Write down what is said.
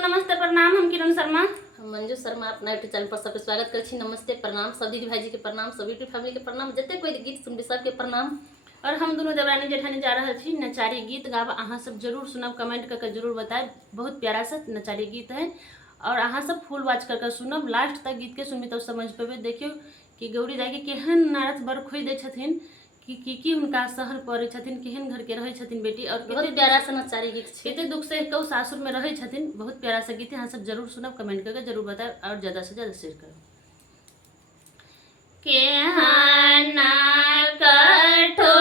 नमस्ते प्रणाम। हम किरण शर्मा, हम मंजू शर्मा अपना यूट्यूब चैनल पर सबके स्वागत कर छी। नमस्ते प्रणाम सब दीदी भाई जी के प्रणाम, सब यूट्यूब फैमिली के प्रणाम, जते कोई गीत सुनबे सबके प्रणाम। और हम दोनों देवरानी जेठानी जा रहा छी नचारी गीत गाब। अहाँ सब जरूर सुनब, कमेंट करके जरूर बताएब। बहुत प्यारा सा नचारी गीत है और अहाँ सब फुल वॉच करके सुनब, लास्ट तक गीत के सुनबी तब समझ पेबे। देखियो कि गौरी दाई के केहन नारद बर खोई दे छथिन कि हुनका सहर पड़े छथिन, केहन घर के रहे छथिन बेटी, और बहुत प्यारा सा नचारी गीत छे। केते दुख से कहू सासुर में रहे छथिन। बहुत प्यारा सा गीत है, अहाँ सब जरूर सुनब, कमेंट करके जरूर बताएब और ज्यादा से ज्यादा शेयर करो। केहन कठोर